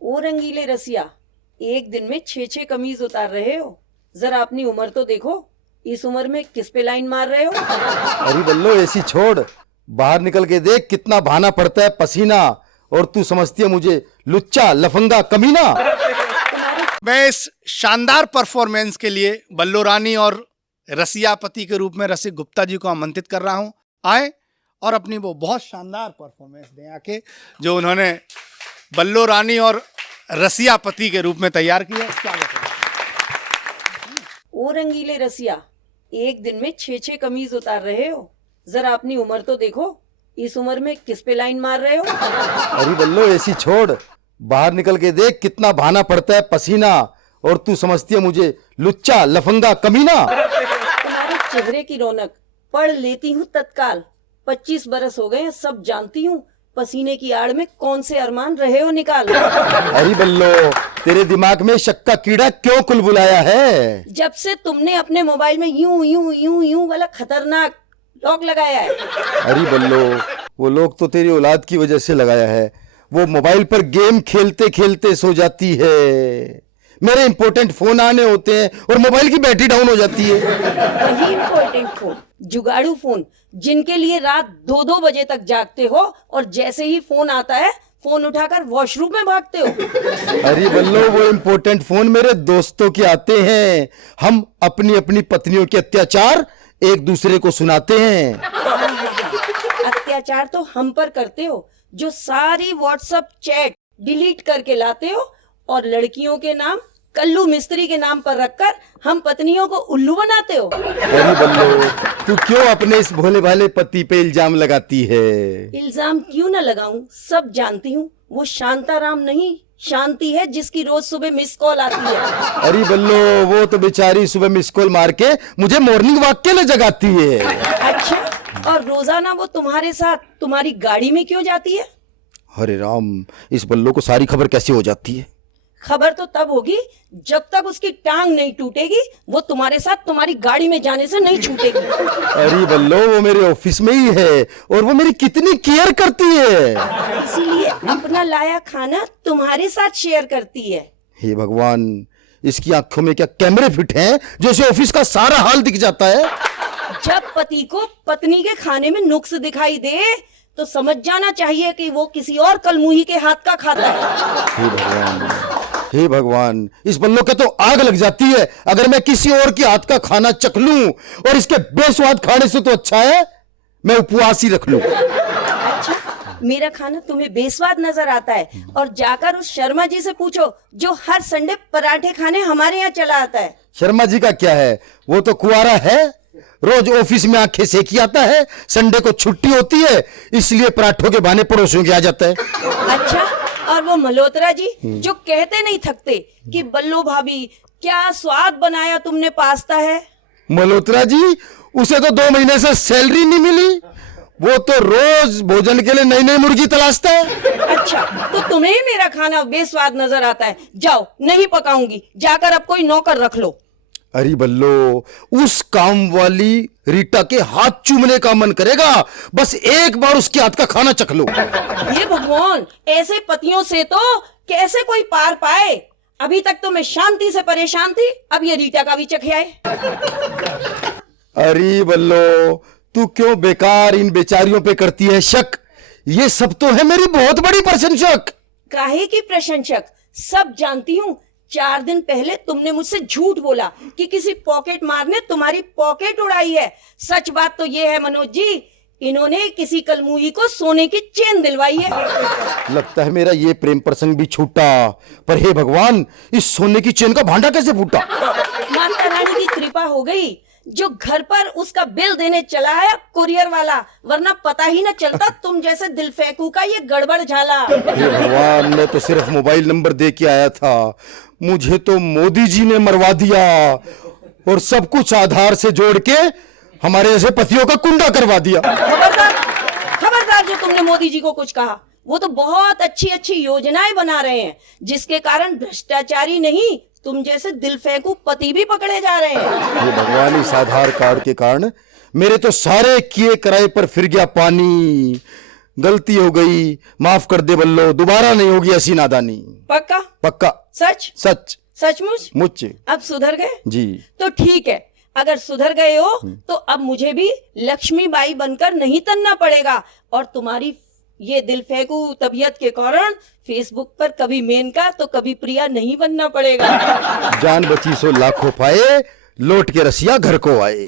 ओ रंगीले रसिया, एक दिन में 6-6 कमीज उतार रहे हो। जरा अपनी उम्र तो देखो। इस उम्र में किस पे लाइन मार रहे हो? अरे बल्लो ऐसी छोड़, बाहर निकल के देख कितना बहाना पड़ता है पसीना। और तू समझती है मुझे लुच्चा लफंगा कमीना? मैं इस शानदार परफॉर्मेंस के लिए बल्लो रानी और रसियापति के रूप में रसिक गुप्ता जी को आमंत्रित कर रहा हूं। आए और अपनी वो बहुत शानदार परफॉर्मेंस दें आके, जो उन्होंने बल्लो रानी और रसियापति के रूप में तैयार किया। स्वागत है। ओ रंगीले रसिया, एक दिन में 6-6 कमीज उतार रहे हो। जरा अपनी उम्र तो देखो। इस उम्र में किस पे लाइन मार रहे हो? अरे बल्लो ऐसी छोड़, बाहर निकल के देख कितना बहाना पड़ता है पसीना। और तू समझती है मुझे लुच्चा लफंगा कमीना? तुम्हारे चेहरे की रौनक पढ़ लेती हूँ तत्काल। 25 बरस हो गए हैं, सब जानती हूँ। पसीने की आड़ में कौन से अरमान रहे हो निकाल। अरे बल्लो, तेरे दिमाग में शक का कीड़ा क्यों कुलबुलाया है? जब से तुमने अपने मोबाइल में यूं यूं यूं यूं वाला खतरनाक लॉक लगाया है। अरे बल्लो, वो लोग तो तेरी औलाद की वजह से लगाया है। वो मोबाइल पर गेम खेलते खेलते सो जाती है। मेरे इंपॉर्टेंट फोन आने होते हैं और मोबाइल की बैटरी डाउन हो जाती है। वही इम्पोर्टेंट फोन, जुगाड़ू फोन, जिनके लिए रात 2-2 बजे तक जागते हो और जैसे ही फोन आता है फोन उठाकर वॉशरूम में भागते हो। अरे बल्लो, वो इम्पोर्टेंट फोन मेरे दोस्तों के आते हैं। हम अपनी अपनी पत्नियों के अत्याचार एक दूसरे को सुनाते हैं। अत्याचार तो हम पर करते हो, जो सारी व्हाट्सएप चैट डिलीट करके लाते हो और लड़कियों के नाम कल्लू मिस्त्री के नाम पर रखकर हम पत्नियों को उल्लू बनाते हो। अरे बल्लो, तू क्यों अपने इस भोले भाले पति पे इल्जाम लगाती है? इल्जाम क्यों न लगाऊं, सब जानती हूँ। वो शांताराम नहीं, शांति है, जिसकी रोज सुबह मिस कॉल आती है। अरे बल्लो, वो तो बेचारी सुबह मिस कॉल मार के मुझे मॉर्निंग वॉक के लिए जगाती है। अच्छा, और रोजाना वो तुम्हारे साथ तुम्हारी गाड़ी में क्यों जाती है? अरे राम, इस बल्लो को सारी खबर कैसे हो जाती है? खबर तो तब होगी जब तक उसकी टांग नहीं टूटेगी। वो तुम्हारे साथ तुम्हारी गाड़ी में जाने से नहीं छूटेगी। अरे बल्लो, वो मेरे ऑफिस में ही है और वो मेरी कितनी केयर करती है। इसीलिए अपना लाया खाना तुम्हारे साथ शेयर करती है। हे भगवान, इसकी आंखों में क्या कैमरे फिट हैं जो इसे ऑफिस का सारा हाल दिख जाता है? जब पति को पत्नी के खाने में नुक्स दिखाई दे तो समझ जाना चाहिए कि वो किसी और कलमुही के हाथ का खाता है। हे भगवान, हे भगवान, इस बल्लो के तो आग लग जाती है अगर मैं किसी और के हाथ का खाना चख लूं। और इसके बेस्वाद खाने से तो अच्छा है मैं उपवास ही रख लूं। अच्छा, मेरा खाना तुम्हें बेस्वाद नजर आता है? और जाकर उस शर्मा जी से पूछो जो हर संडे पराठे खाने हमारे यहाँ चला आता है। शर्मा जी का क्या है, वो तो कुंवारा है, रोज ऑफिस में आंखें सेकी आता है। संडे को छुट्टी होती है, इसलिए पराठों के बहाने पड़ोसियों के आ जाता है। अच्छा, और वो मल्होत्रा जी जो कहते नहीं थकते कि बल्लो भाभी क्या स्वाद बनाया तुमने पास्ता है। मल्होत्रा जी, उसे तो 2 महीने से सैलरी नहीं मिली। वो तो रोज भोजन के लिए नई नई मुर्गी तलाशता है। अच्छा, तो तुम्हें ही मेरा खाना बेस्वाद नजर आता है। जाओ, नहीं पकाऊंगी, जाकर अब कोई नौकर रख लो। अरे बल्लो, उस काम वाली रीटा के हाथ चूमने का मन करेगा। बस एक बार उसके हाथ का खाना चख लो। ये भगवान, ऐसे पतियों से तो कैसे कोई पार पाए। अभी तक तो मैं शांति से परेशान थी, अब ये रीटा का भी चख आए। अरे बल्लो, तू क्यों बेकार इन बेचारियों पे करती है शक? ये सब तो है मेरी बहुत बड़ी प्रशंसक। काहे की प्रशंसक? सब जानती हूँ। 4 दिन पहले तुमने मुझसे झूठ बोला कि किसी पॉकेट मार ने तुम्हारी पॉकेट उड़ाई है। सच बात तो ये है मनोज जी, इन्होंने किसी कलमुही को सोने की चेन दिलवाई है। लगता है मेरा ये प्रेम प्रसंग भी छूटा। पर हे भगवान, इस सोने की चेन का भांडा कैसे फूटा? माता रानी की कृपा हो गई, जो घर पर उसका बिल देने चला है कुरियर वाला, वरना पता ही न चलता तुम जैसे दिल फेंकू का ये गड़बड़ झाला। हे भगवान, मैं तो सिर्फ मोबाइल नंबर दे के आया था, मुझे तो मोदी जी ने मरवा दिया और सब कुछ आधार से जोड़ के हमारे जैसे पतियों का कुंडा करवा दिया। खबरदार, खबरदार, जो तुमने मोदी जी को कुछ कहा। वो तो बहुत अच्छी अच्छी योजनाएं बना रहे हैं, जिसके कारण भ्रष्टाचारी नहीं, तुम जैसे दिल फेंकू पति भी पकड़े जा रहे हैं। ये भगवान, इस आधार कार्ड के कारण मेरे तो सारे किए कराए पर फिर गया पानी। गलती हो गई, माफ कर दे बल्लो, दोबारा नहीं होगी ऐसी नादानी। पक्का? पक्का। सच? सच। सचमुच? मुझ। अब सुधर गए? जी। तो ठीक है, अगर सुधर गए हो तो अब मुझे भी लक्ष्मीबाई बनकर नहीं तनना पड़ेगा, और तुम्हारी ये दिल फेंकू तबीयत के कारण फेसबुक पर कभी मेनका तो कभी प्रिया नहीं बनना पड़ेगा। जान बची सो लाखों पाए, लौट के रसिया घर को आए।